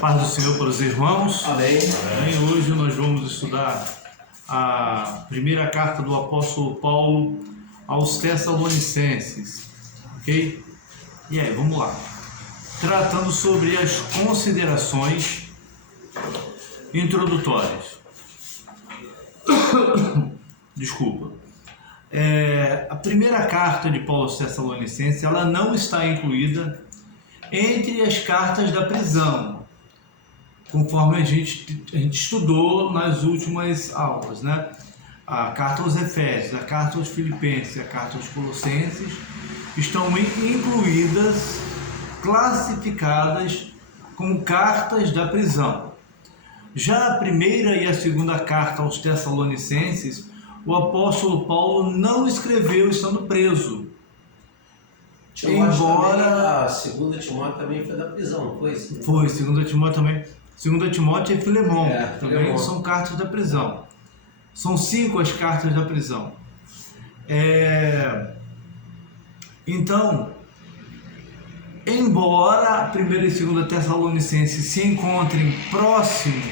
Paz do Senhor para os irmãos. Amém. Amém. Hoje nós vamos estudar a primeira carta do apóstolo Paulo aos Tessalonicenses, ok? E aí, vamos lá. Tratando sobre as considerações introdutórias. Desculpa. A primeira carta de Paulo aos Tessalonicenses, ela não está incluída entre as cartas da prisão, conforme a gente estudou nas últimas aulas, né? A carta aos Efésios, a carta aos Filipenses, a carta aos Colossenses estão incluídas, classificadas como cartas da prisão. Já a primeira e a segunda carta aos Tessalonicenses, o apóstolo Paulo não escreveu estando preso. Embora a segunda Timóteo também foi da prisão, não foi isso? Foi, segunda Timóteo também. Segunda Timóteo e Filemão também Filemão. são cartas da prisão. São 5 as cartas da prisão. Então, embora a primeira e segunda Tessalonicenses se encontrem próximas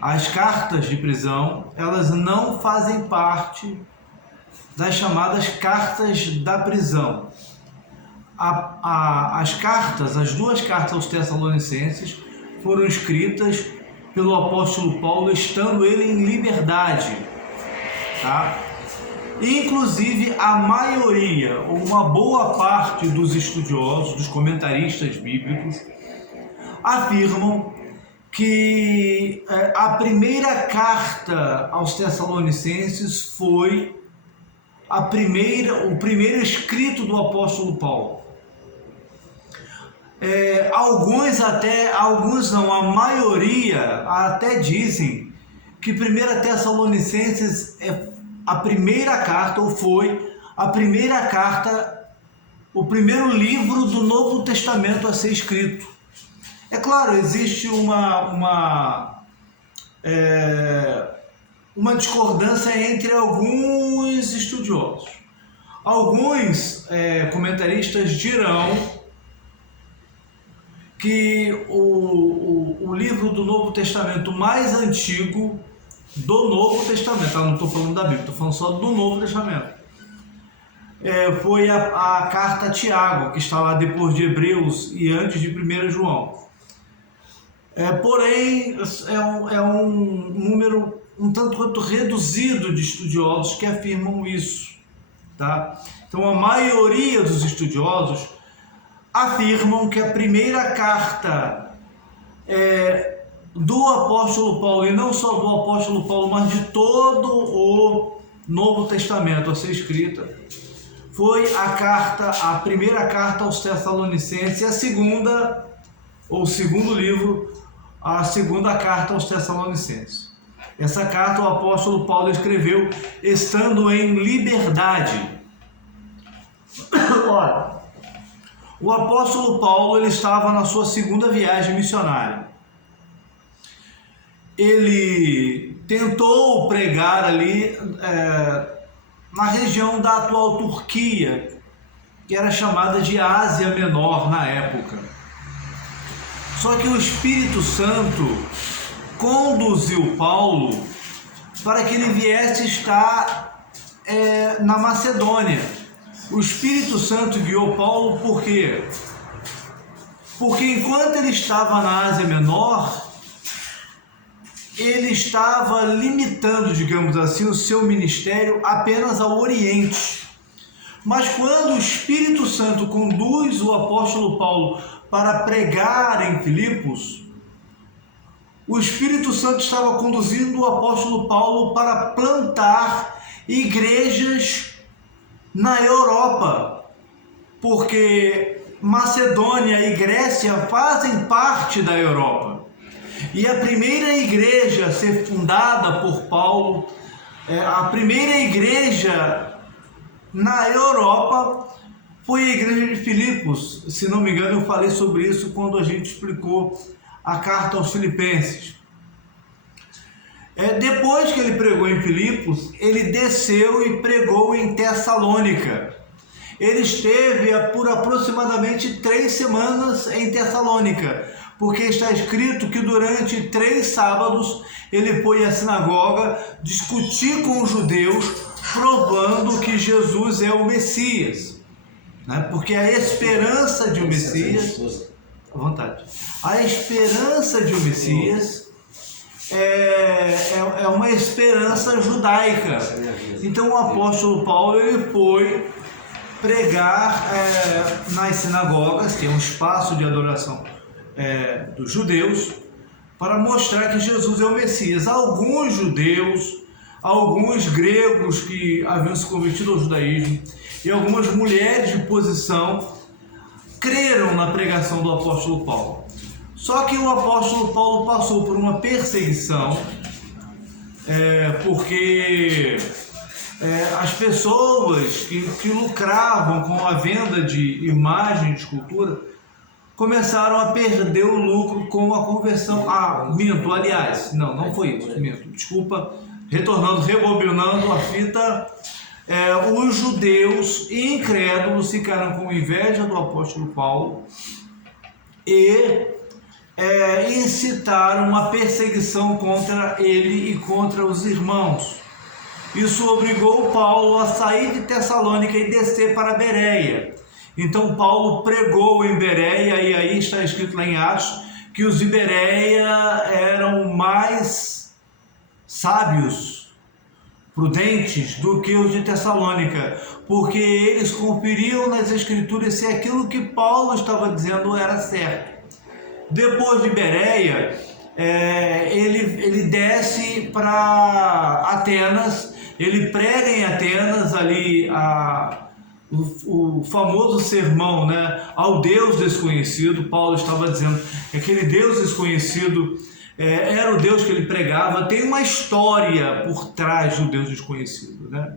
às cartas de prisão, elas não fazem parte das chamadas cartas da prisão. As duas cartas aos Tessalonicenses foram escritas pelo apóstolo Paulo, estando ele em liberdade, tá? Inclusive, a maioria, ou uma boa parte dos estudiosos, dos comentaristas bíblicos, afirmam que a primeira carta aos Tessalonicenses foi o primeiro escrito do apóstolo Paulo. A maioria até dizem que 1 Tessalonicenses é a primeira carta, ou foi a primeira carta, o primeiro livro do Novo Testamento a ser escrito. É claro, existe uma discordância entre alguns estudiosos. Alguns comentaristas dirão que o livro do Novo Testamento mais antigo do Novo Testamento, eu não estou falando da Bíblia, estou falando só do Novo Testamento, foi a carta a Tiago, que está lá depois de Hebreus e antes de 1 João. Porém, é um número um tanto quanto reduzido de estudiosos que afirmam isso, tá? Então, a maioria dos estudiosos afirmam que a primeira carta do apóstolo Paulo, e não só do apóstolo Paulo, mas de todo o Novo Testamento a ser escrita, foi a primeira carta aos Tessalonicenses, e a segunda, ou segundo livro, a segunda carta aos Tessalonicenses. Essa carta o apóstolo Paulo escreveu estando em liberdade. Ora, o apóstolo Paulo ele estava na sua segunda viagem missionária. Ele tentou pregar ali na região da atual Turquia, que era chamada de Ásia Menor na época. Só que o Espírito Santo conduziu Paulo para que ele viesse estar na Macedônia. O Espírito Santo guiou Paulo por quê? Porque enquanto ele estava na Ásia Menor, ele estava limitando, digamos assim, o seu ministério apenas ao Oriente. Mas quando o Espírito Santo conduz o apóstolo Paulo para pregar em Filipos, o Espírito Santo estava conduzindo o apóstolo Paulo para plantar igrejas na Europa, porque Macedônia e Grécia fazem parte da Europa. E a primeira igreja a ser fundada por Paulo, a primeira igreja na Europa, foi a igreja de Filipos. Se não me engano, eu falei sobre isso quando a gente explicou a carta aos Filipenses. Depois que ele pregou em Filipos, ele desceu e pregou em Tessalônica. ele esteve por aproximadamente 3 semanas em Tessalônica, porque está escrito que durante 3 sábados ele foi à sinagoga discutir com os judeus, provando que Jesus é o Messias, né? Porque a esperança de um Messias, à vontade, a esperança de um Messias é uma esperança judaica. Então o apóstolo Paulo ele foi pregar nas sinagogas, que é um espaço de adoração dos judeus, para mostrar que Jesus é o Messias. Alguns judeus, alguns gregos que haviam se convertido ao judaísmo e algumas mulheres de posição creram na pregação do apóstolo Paulo. Só que o apóstolo Paulo passou por uma perseguição, porque as pessoas que lucravam com a venda de imagem de escultura começaram a perder o lucro com a conversão. Não foi isso, desculpa, rebobinando a fita, os judeus incrédulos ficaram com inveja do apóstolo Paulo e incitaram uma perseguição contra ele e contra os irmãos. Isso obrigou Paulo a sair de Tessalônica e descer para Bereia. Então Paulo pregou em Bereia, e aí está escrito lá em Atos que os de Bereia eram mais sábios, prudentes do que os de Tessalônica, porque eles conferiam nas escrituras se aquilo que Paulo estava dizendo era certo. Depois de Bereia, ele desce para Atenas, ele prega em Atenas ali o famoso sermão, né, ao Deus desconhecido. Paulo estava dizendo que aquele Deus desconhecido era o Deus que ele pregava. Tem uma história por trás do Deus desconhecido, né?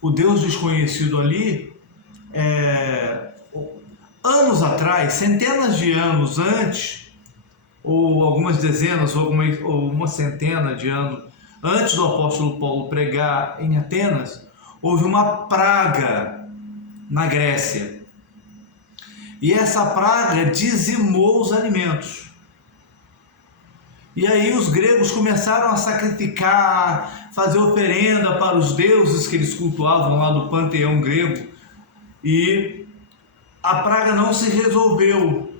O Deus desconhecido ali, anos atrás, centenas de anos antes, ou algumas dezenas, ou uma centena de anos antes do apóstolo Paulo pregar em Atenas, houve uma praga na Grécia. E essa praga dizimou os alimentos. E aí os gregos começaram a sacrificar, fazer oferenda para os deuses que eles cultuavam lá do panteão grego. E a praga não se resolveu.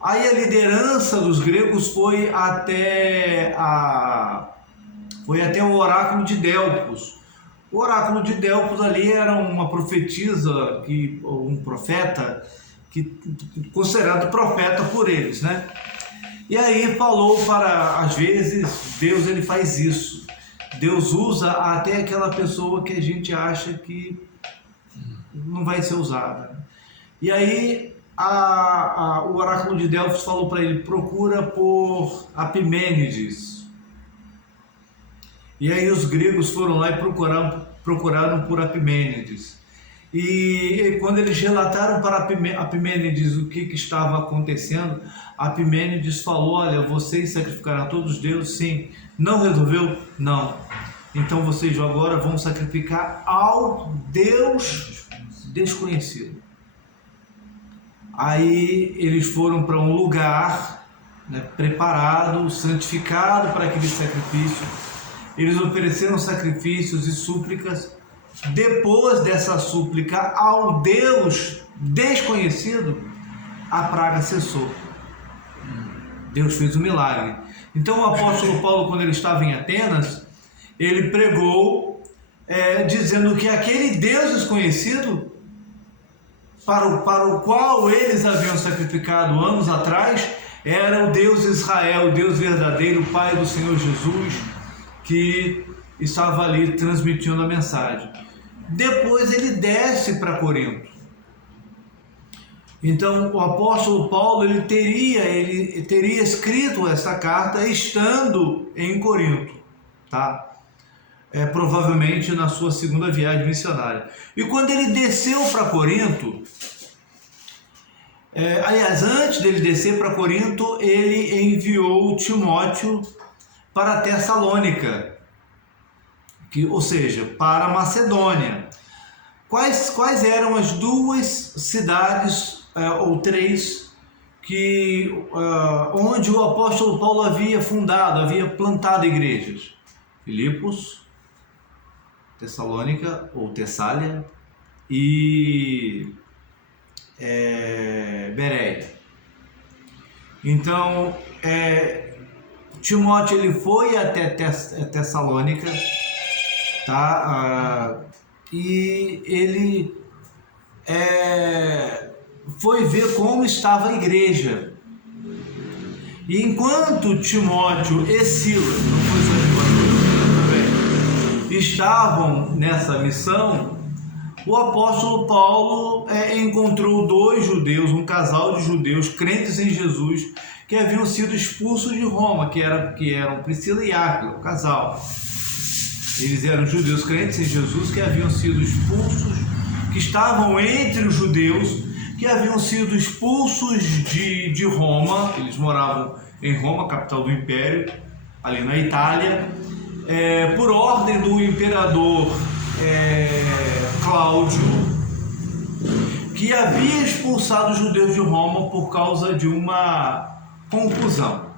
Aí a liderança dos gregos foi até o oráculo de Delfos. O oráculo de Delfos ali era uma profetisa, um profeta, considerado profeta por eles, né? E aí falou às vezes, Deus ele faz isso. Deus usa até aquela pessoa que a gente acha que não vai ser usada. E aí o oráculo de Delfos falou para ele: procura por Epimênides. E aí os gregos foram lá e procuraram por Epimênides. E quando eles relataram para Epimênides o que estava acontecendo, Epimênides falou: olha, vocês sacrificaram a todos os deuses? Sim. Não resolveu? Não. Então vocês agora vão sacrificar ao Deus desconhecido. Aí eles foram para um lugar, né, preparado, santificado para aquele sacrifício. Eles ofereceram sacrifícios e súplicas. Depois dessa súplica ao Deus desconhecido, a praga cessou. Deus fez um milagre. Então o apóstolo Paulo, quando ele estava em Atenas, ele pregou dizendo que aquele Deus desconhecido, para o qual eles haviam sacrificado anos atrás, era o Deus de Israel, o Deus verdadeiro, o Pai do Senhor Jesus, que estava ali transmitindo a mensagem. Depois ele desce para Corinto. Então o apóstolo Paulo ele teria escrito essa carta estando em Corinto, tá? Provavelmente na sua segunda viagem missionária. E quando ele desceu para Corinto, aliás, antes dele descer para Corinto, ele enviou Timóteo para Tessalônica, ou seja, para a Macedônia. quais eram as duas cidades, ou três, onde o apóstolo Paulo havia fundado, havia plantado igrejas? Filipos, Tessalônica ou Tessália e Bereia. Então, Timóteo ele foi até Tessalônica, tá? E ele foi ver como estava a igreja. E enquanto Timóteo e Silas, não foi só Timóteo também, estavam nessa missão, o apóstolo Paulo encontrou dois judeus, um casal de judeus crentes em Jesus, que haviam sido expulsos de Roma, que eram Priscila e Áquila, o casal. Eles eram judeus crentes em Jesus que haviam sido expulsos, que estavam entre os judeus, que haviam sido expulsos de Roma. Eles moravam em Roma, capital do Império, ali na Itália, por ordem do imperador Cláudio, que havia expulsado os judeus de Roma por causa de uma conclusão.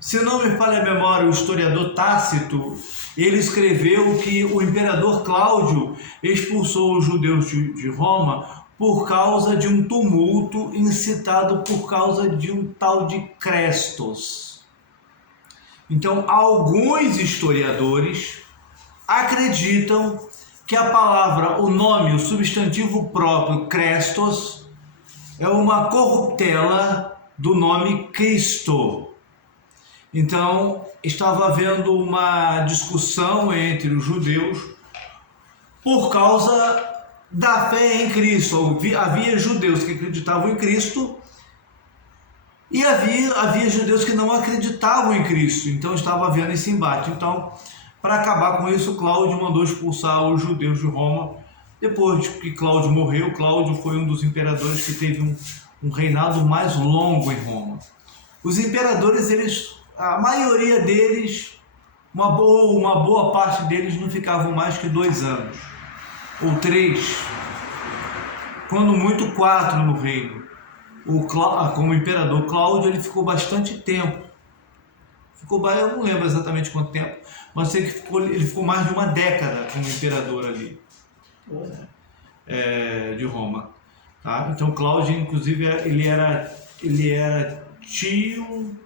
Se não me falha a memória, o historiador Tácito, ele escreveu que o imperador Cláudio expulsou os judeus de Roma por causa de um tumulto incitado por causa de um tal de Crestos. Então, alguns historiadores acreditam que a palavra, o nome, o substantivo próprio, Crestos, é uma corruptela do nome Cristo. Então, estava havendo uma discussão entre os judeus por causa da fé em Cristo. Havia judeus que acreditavam em Cristo e havia judeus que não acreditavam em Cristo. Então, estava havendo esse embate. Então, para acabar com isso, Cláudio mandou expulsar os judeus de Roma. Depois que Cláudio morreu, Cláudio foi um dos imperadores que teve um reinado mais longo em Roma. Os imperadores, a maioria deles, uma boa parte deles não ficavam mais que 2 anos, ou 3, quando muito 4 no reino. Como imperador Cláudio, ele ficou bastante tempo. Eu não lembro exatamente quanto tempo, mas sei que ele ficou mais de uma década como imperador ali, de Roma. Tá? Então Cláudio, inclusive, ele era tio...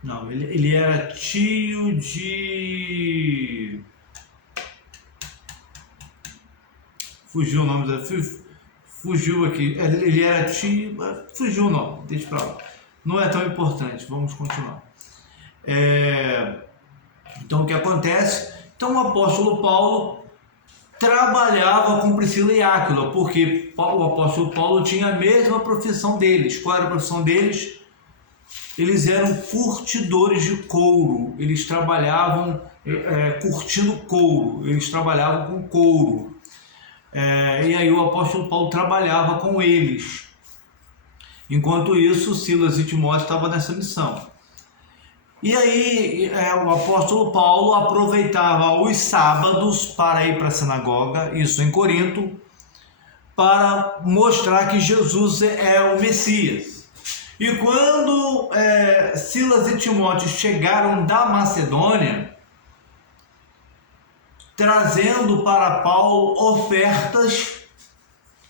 Não, ele era tio de... Fugiu o nome da... Fugiu aqui. Ele era tio... Fugiu o nome, deixa pra lá. Não é tão importante, vamos continuar. Então, o que acontece? Então, o apóstolo Paulo trabalhava com Priscila e Áquila, porque o apóstolo Paulo tinha a mesma profissão deles. Qual era a profissão deles? Eles eram curtidores de couro, eles trabalhavam curtindo couro, eles trabalhavam com couro. E aí o apóstolo Paulo trabalhava com eles. Enquanto isso, Silas e Timóteo estavam nessa missão. E aí o apóstolo Paulo aproveitava os sábados para ir para a sinagoga, isso em Corinto, para mostrar que Jesus é o Messias. E quando Silas e Timóteo chegaram da Macedônia, trazendo para Paulo ofertas,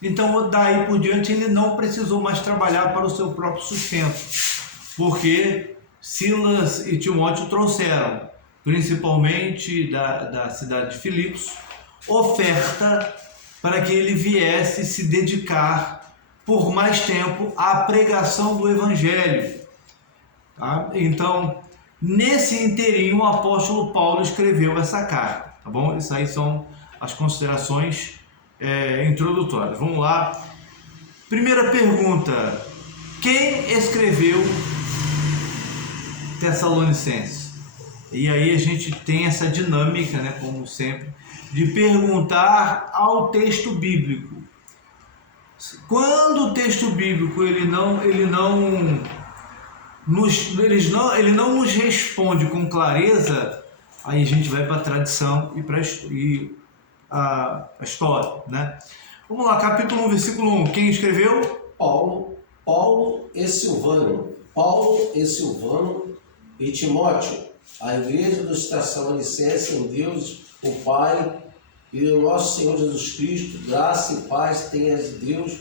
então daí por diante ele não precisou mais trabalhar para o seu próprio sustento, porque Silas e Timóteo trouxeram, principalmente da cidade de Filipos, oferta para que ele viesse se dedicar por mais tempo à pregação do Evangelho. Tá? Então, nesse inteirinho, o apóstolo Paulo escreveu essa carta. Tá bom? Isso aí são as considerações introdutórias. Vamos lá. Primeira pergunta: quem escreveu Tessalonicenses? E aí a gente tem essa dinâmica, né, como sempre, de perguntar ao texto bíblico. Quando o texto bíblico ele não nos responde com clareza, aí a gente vai para a tradição e a história, né? Vamos lá, capítulo 1, versículo 1. Quem escreveu? Paulo e Silvano. Paulo e Silvano e Timóteo, a igreja dos Tessalonicenses em Deus, o Pai e o nosso Senhor Jesus Cristo, graça e paz tenha de Deus,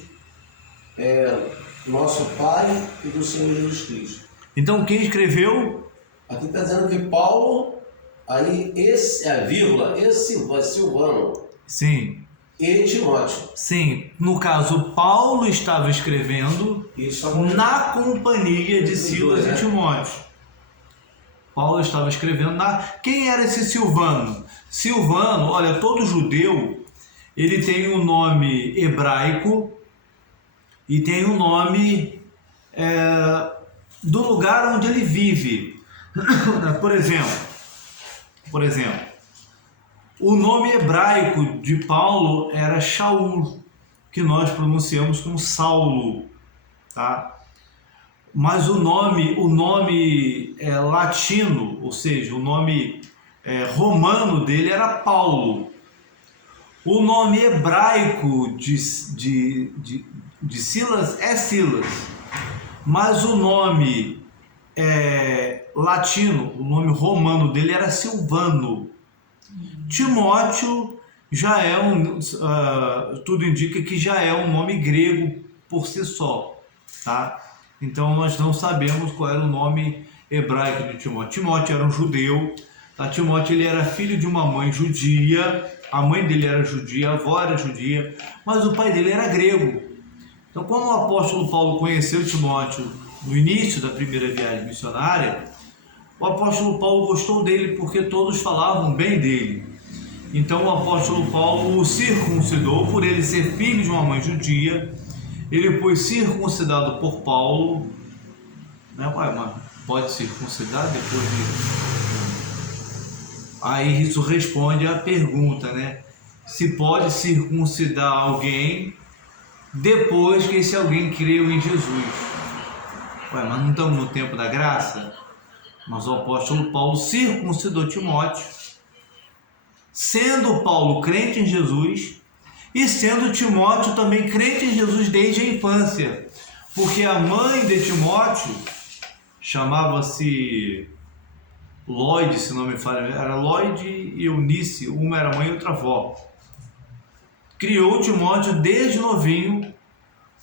nosso Pai e do Senhor Jesus Cristo. Então, quem escreveu? Aqui está dizendo que Paulo, aí esse, vírgula, esse Silvano. Sim. E Timóteo. Sim, no caso, Paulo estava escrevendo na companhia de Silas e Timóteo. Paulo estava escrevendo na... Quem era esse Silvano? Silvano, olha, todo judeu, ele tem um nome hebraico e tem um nome do lugar onde ele vive. Por exemplo, o nome hebraico de Paulo era Shaul, que nós pronunciamos como Saulo, tá? Mas o nome latino, ou seja, o nome romano dele era Paulo. O nome hebraico de Silas é Silas, mas o nome latino, o nome romano dele era Silvano. Timóteo já é tudo indica que já é um nome grego por si só, tá? Então nós não sabemos qual era o nome hebraico de Timóteo. Timóteo era um judeu, tá? Timóteo ele era filho de uma mãe judia, a mãe dele era judia, a avó era judia, mas o pai dele era grego. Então, quando o apóstolo Paulo conheceu Timóteo no início da primeira viagem missionária, o apóstolo Paulo gostou dele porque todos falavam bem dele. Então o apóstolo Paulo o circuncidou por ele ser filho de uma mãe judia. Ele foi circuncidado por Paulo, né? Mas pode circuncidar depois de... Aí isso responde à pergunta, né? Se pode circuncidar alguém depois que esse alguém creu em Jesus. Mas não estamos no tempo da graça? Mas o apóstolo Paulo circuncidou Timóteo, sendo Paulo crente em Jesus e sendo Timóteo também crente em Jesus desde a infância, porque a mãe de Timóteo chamava-se Lloyd, se não me falha, era Lloyd e Eunice, uma era mãe e outra avó. Criou Timóteo desde novinho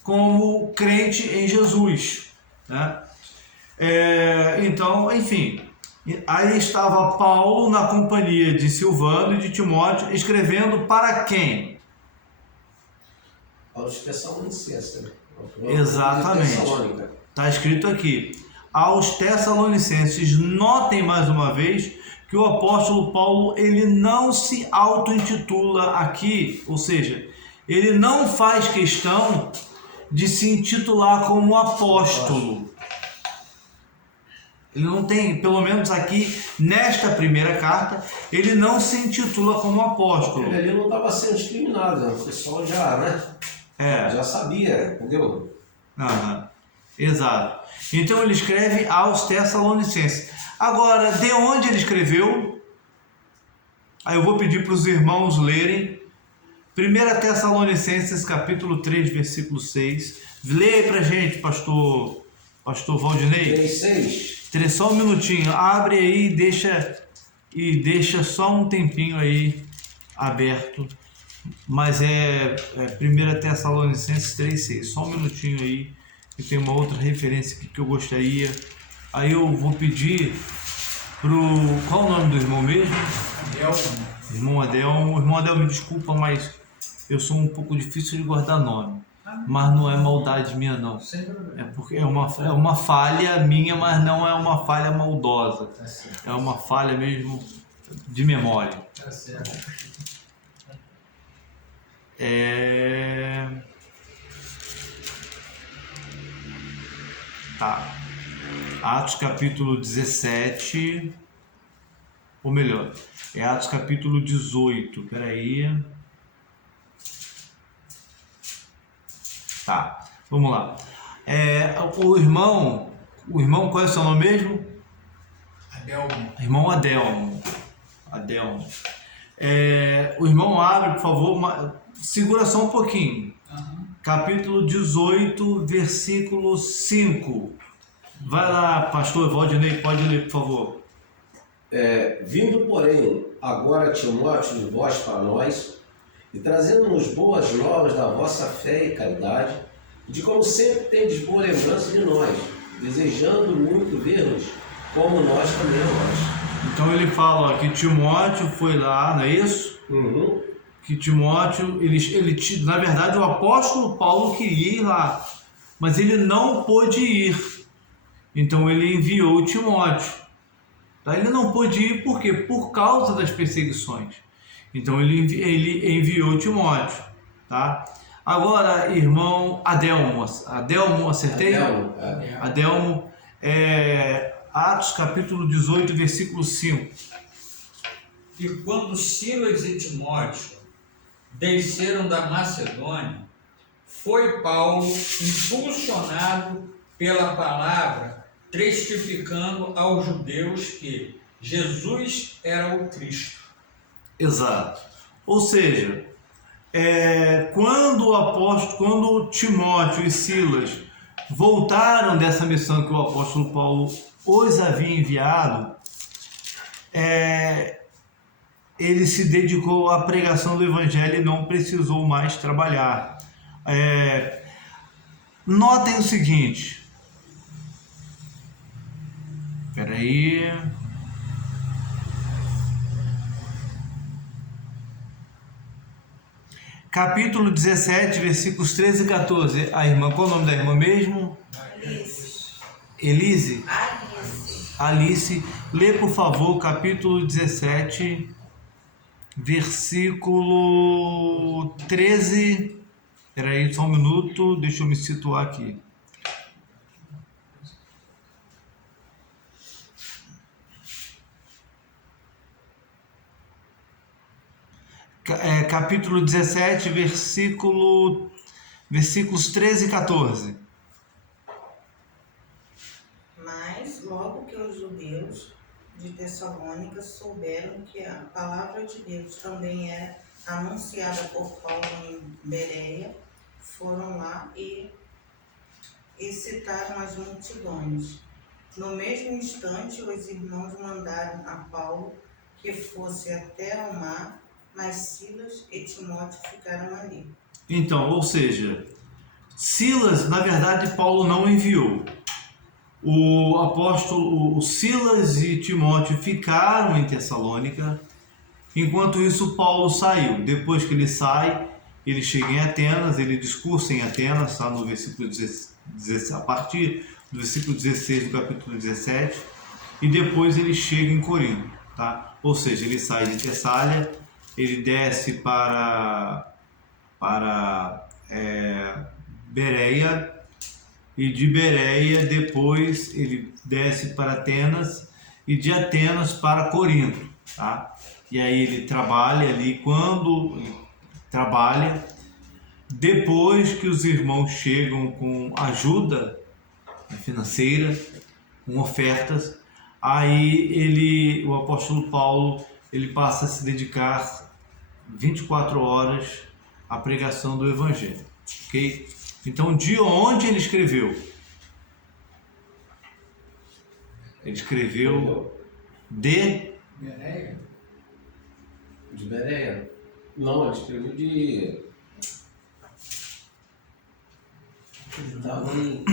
como crente em Jesus, né? Então, enfim, aí estava Paulo na companhia de Silvano e de Timóteo, escrevendo para quem? Aos Tessalonicenses, né? Exatamente, está escrito aqui, aos Tessalonicenses. Notem mais uma vez que o apóstolo Paulo ele não se auto-intitula aqui, ou seja, ele não faz questão de se intitular como apóstolo. Ele não tem, pelo menos aqui, nesta primeira carta, ele não se intitula como apóstolo. Ele não estava sendo discriminado, né? O pessoal já, né? Já sabia, entendeu? Exato. Então ele escreve aos Tessalonicenses. Agora, de onde ele escreveu? Aí eu vou pedir para os irmãos lerem 1 Tessalonicenses capítulo 3, versículo 6. Leia aí para a gente, pastor Valdinei. 3:6. Só um minutinho, abre aí e deixa só um tempinho aí aberto, mas é 1 Tessalonicenses 3:6, só um minutinho aí, e tem uma outra referência aqui que eu gostaria, aí eu vou pedir qual o nome do irmão mesmo? Irmão Adel, me desculpa, mas eu sou um pouco difícil de guardar nome. Mas não é maldade minha não, é porque é uma falha minha, mas não é uma falha maldosa, é uma falha mesmo de memória. Atos capítulo 17, ou melhor, é Atos capítulo 18, peraí. Tá, vamos lá. O irmão, qual é o seu nome mesmo? Adelmo. Irmão Adelmo. O irmão abre, por favor, segura só um pouquinho. Capítulo 18, versículo 5. Vai lá, pastor Valdinei, pode ler, por favor. Vindo, porém, agora Timóteo de vós para nós, e trazendo-nos boas novas da vossa fé e caridade, de como sempre tendes boa lembrança de nós, desejando muito ver-nos, como nós também a nós. Então ele fala que Timóteo foi lá, não é isso? Uhum. Que Timóteo, na verdade o apóstolo Paulo queria ir lá, mas ele não pôde ir. Então ele enviou Timóteo. Tá? Ele não pôde ir por quê? Por causa das perseguições. Então ele enviou Timóteo. Tá? Agora, irmão Adelmo, acertei? Adelmo, Atos capítulo 18, versículo 5. E quando Silas e Timóteo desceram da Macedônia, foi Paulo impulsionado pela palavra, testificando aos judeus que Jesus era o Cristo. Exato. Ou seja, quando Timóteo e Silas voltaram dessa missão que o apóstolo Paulo os havia enviado, ele se dedicou à pregação do evangelho e não precisou mais trabalhar. Notem o seguinte. Espera aí. Capítulo 17, versículos 13 e 14. A irmã, qual é o nome da irmã mesmo? Elise? Alice. Lê, por favor, capítulo 17, versículo 13. Espera aí, só um minuto, deixa eu me situar aqui. Capítulo 17, versículos 13 e 14. Mas, logo que os judeus de Tessalônica souberam que a palavra de Deus também era anunciada por Paulo em Bereia, foram lá e excitaram as multidões. No mesmo instante, os irmãos mandaram a Paulo que fosse até ao mar, mas Silas e Timóteo ficaram ali. Então, ou seja, Silas, na verdade, Paulo não enviou. O Silas e Timóteo ficaram em Tessalônica. Enquanto isso, Paulo saiu. Depois que ele sai, ele chega em Atenas, ele discursa em Atenas, está no versículo 16, a partir do versículo 16 do capítulo 17, e depois ele chega em Corinto. Tá? Ou seja, ele sai de Tessália, ele desce para Bereia, e de Bereia depois ele desce para Atenas, e de Atenas para Corinto. Tá? E aí ele trabalha ali, quando trabalha, depois que os irmãos chegam com ajuda financeira, com ofertas, aí o apóstolo Paulo, ele passa a se dedicar 24 horas à pregação do evangelho, ok? Então, de onde ele escreveu? Ele escreveu de Bereia? De Bereia? Não, ele escreveu de... Estava em...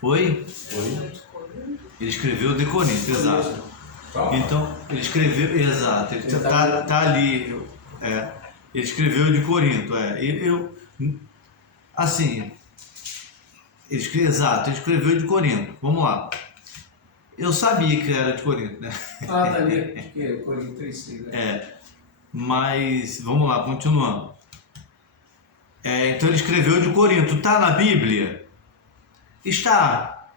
Foi? Ele escreveu de Corinto, exato. Então, ele escreveu, exato, ele tá ali, ele escreveu de Corinto, assim, exato, ele escreveu de Corinto, vamos lá. Eu sabia que era de Corinto, né? Tá ali, porque Corinto 3, né? Mas, vamos lá, continuando. Então ele escreveu de Corinto, está na Bíblia? Está.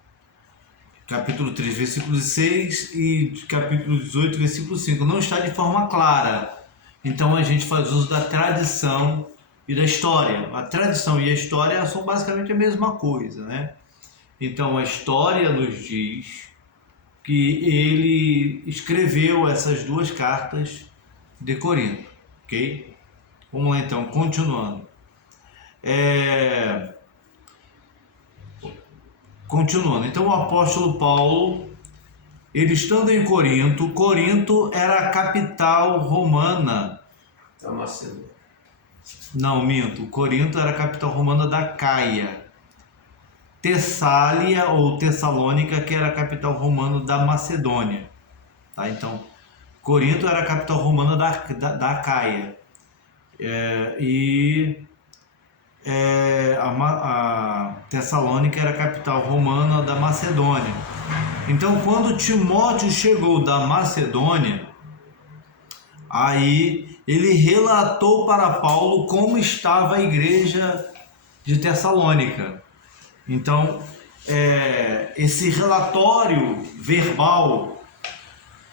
capítulo 3, versículo 6 e capítulo 18, versículo 5. Não está de forma clara. Então a gente faz uso da tradição e da história. A tradição e a história são basicamente a mesma coisa, né? Então a história nos diz que ele escreveu essas duas cartas de Corinto, ok? Vamos lá então, continuando. Continuando, então o apóstolo Paulo, ele estando em Corinto, Corinto era a capital romana. Da Macedônia. Não, minto, Corinto era a capital romana da Caia. Tessália ou Tessalônica, que era a capital romana da Macedônia. Tá? Então, Corinto era a capital romana da Caia. A Tessalônica era a capital romana da Macedônia. Então, quando Timóteo chegou da Macedônia, aí ele relatou para Paulo como estava a igreja de Tessalônica. Então, esse relatório verbal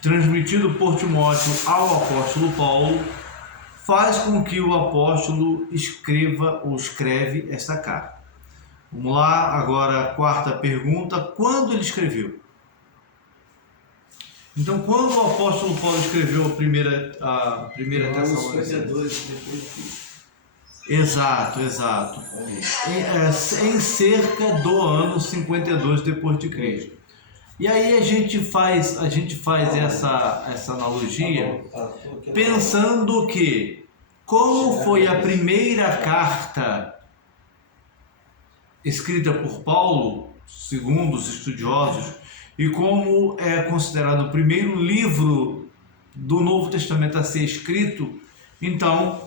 transmitido por Timóteo ao apóstolo Paulo faz com que o apóstolo escreve esta carta. Vamos lá, agora a quarta pergunta: quando ele escreveu? Então, quando o apóstolo Paulo escreveu a primeira Tessalonicenses? Exato. Em cerca do ano 52 depois de Cristo. E aí a gente faz essa analogia pensando que, como foi a primeira carta escrita por Paulo, segundo os estudiosos, e como é considerado o primeiro livro do Novo Testamento a ser escrito, então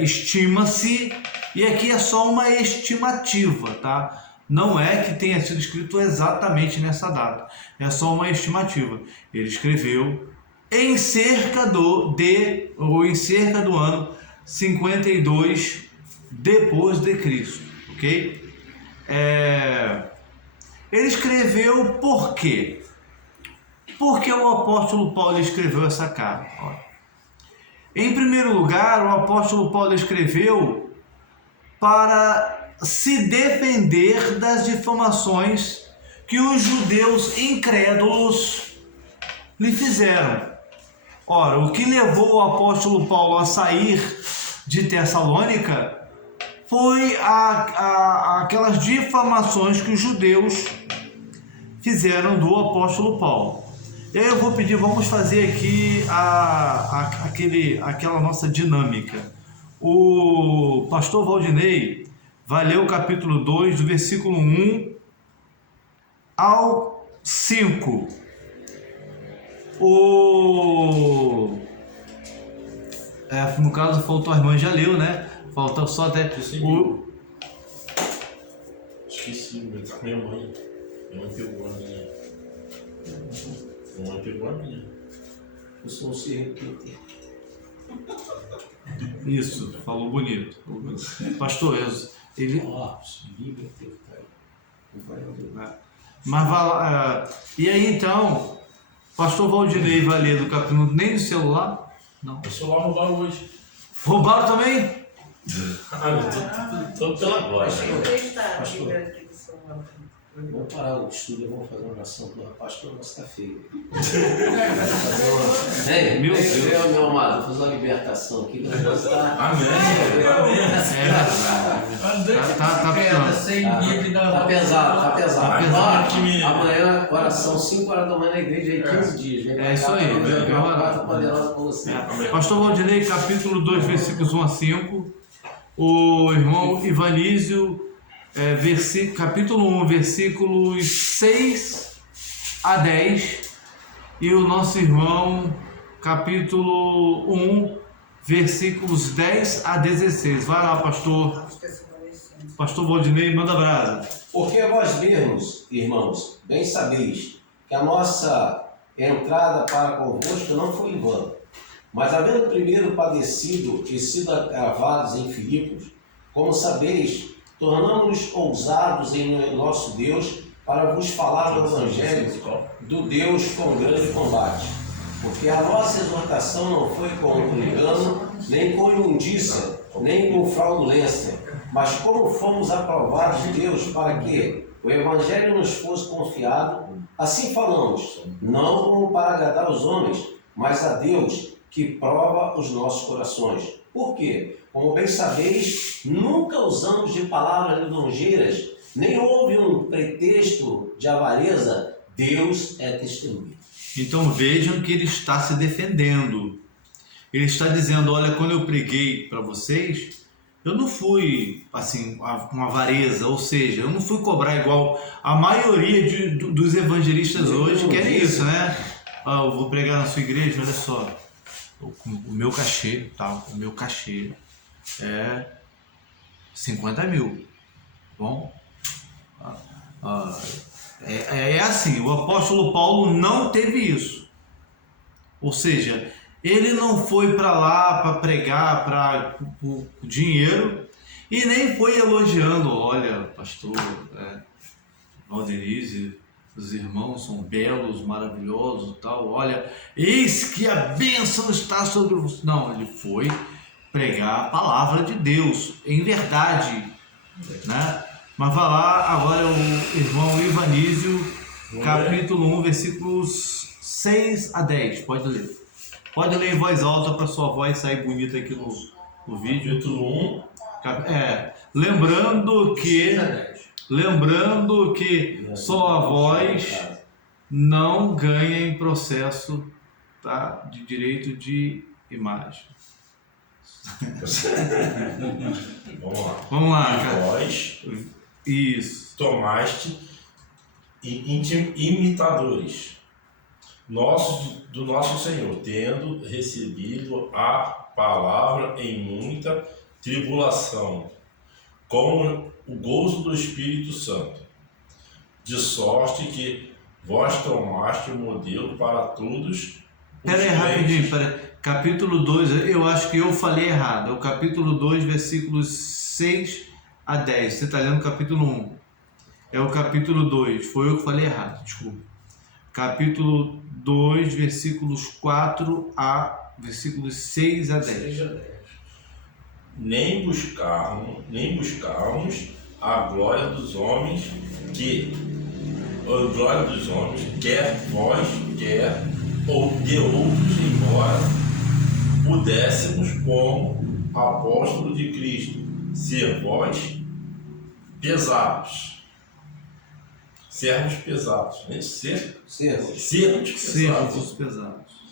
estima-se, e aqui é só uma estimativa, tá? Não é que tenha sido escrito exatamente nessa data, é só uma estimativa. Ele escreveu em cerca do ano 52 depois de Cristo, ok? Ele escreveu por quê? Porque o apóstolo Paulo escreveu essa carta. Olha. Em primeiro lugar, o apóstolo Paulo escreveu para se defender das difamações que os judeus incrédulos lhe fizeram. Ora, o que levou o apóstolo Paulo a sair de Tessalônica foi aquelas difamações que os judeus fizeram do apóstolo Paulo. E aí eu vou pedir, vamos fazer aqui aquela nossa dinâmica. O pastor Valdinei vai ler o capítulo 2, do versículo 1 ao 5. No caso, faltou a irmã, já leu, né? Faltou só até Esqueci, tá com minha mãe. Minha mãe pegou a minha. Minha mãe pegou a minha. Eu sou um se repita. Isso, falou bonito. Pastor, ele... Mas vai lá. E aí então, pastor Valdinei vai ler do capítulo, nem do celular? Não. O celular roubaram hoje. Roubaram também? Eu tô pela glória. Vamos parar o estudo e vamos fazer uma oração pelo rapaz, porque o negócio está feio. Meu Deus. Meu amado, vou fazer uma libertação aqui. Amém. Tá pesado. Amanhã, oração, 5 horas da manhã na igreja, aí 15 dias. É isso aí. Pastor Valdinei, capítulo 2, versículos 1 a 5. O irmão Ivanísio, capítulo 1, versículos 6 a 10. E o nosso irmão, capítulo 1, versículos 10 a 16. Vai lá, pastor. Pastor Valdinei, manda brasa. Porque vós mesmos, irmãos, bem sabeis que a nossa entrada para convosco não foi em vão. Mas havendo primeiro padecido e sido agravados em Filipos, como sabeis, tornamos-nos ousados em nosso Deus para vos falar do Evangelho do Deus com grande combate. Porque a nossa exortação não foi com engano, nem com imundícia, nem com fraudulência, mas como fomos aprovados de Deus para que o Evangelho nos fosse confiado, assim falamos, não como para agradar os homens, mas a Deus que prova os nossos corações. Por quê? Como bem sabeis, nunca usamos de palavras lisonjeiras, nem houve um pretexto de avareza. Deus é testemunha. Então vejam que ele está se defendendo. Ele está dizendo, olha, quando eu preguei para vocês, eu não fui assim com avareza, ou seja, eu não fui cobrar igual a maioria dos evangelistas hoje querem isso, né? Ah, eu vou pregar na sua igreja, olha só, o meu cachê, tá? O meu cachê é 50 mil, bom? É assim, o apóstolo Paulo não teve isso. Ou seja, ele não foi para lá para pregar por dinheiro e nem foi elogiando, olha, pastor, Valdenise, os irmãos são belos, maravilhosos e tal, olha, eis que a bênção está sobre você. Não, ele foi pregar a palavra de Deus, em verdade, né? Mas vai lá agora o irmão Ivanísio, capítulo 1, versículos 6 a 10. Pode ler. Pode ler em voz alta para sua voz sair bonita aqui no vídeo. Capítulo 1. Lembrando que só a voz não ganha em processo, tá, de direito de imagem. Vamos lá, cara. Vós Isso. tomaste imitadores do nosso Senhor, tendo recebido a palavra em muita tribulação, com o gozo do Espírito Santo, de sorte que vós tomaste o modelo para todos. Pera aí, rapidinho, capítulo 2, eu acho que eu falei errado, é o capítulo 2, versículos 6 a 10, você está lendo o capítulo 1, é o capítulo 2, foi eu que falei errado, desculpa. Capítulo 2, versículos 4 a versículos 6 a 10. Nem buscarmos a glória dos homens, quer vós, quer ou de outros, embora pudéssemos, como apóstolo de Cristo, ser vós pesados, servos pesados, né? Servos pesados.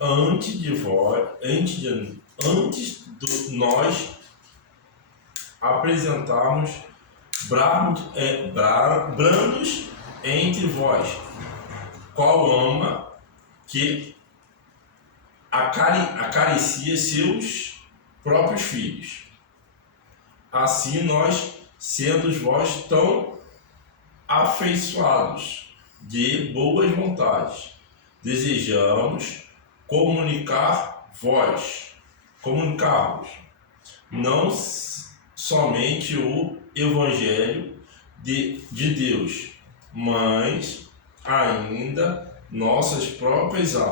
Antes de nós apresentarmos brandos entre vós, qual ama que acaricia seus próprios filhos. Assim nós, sendo vós tão afeiçoados de boas vontades, desejamos comunicar-vos não somente o Evangelho de Deus, mas ainda nossas próprias almas.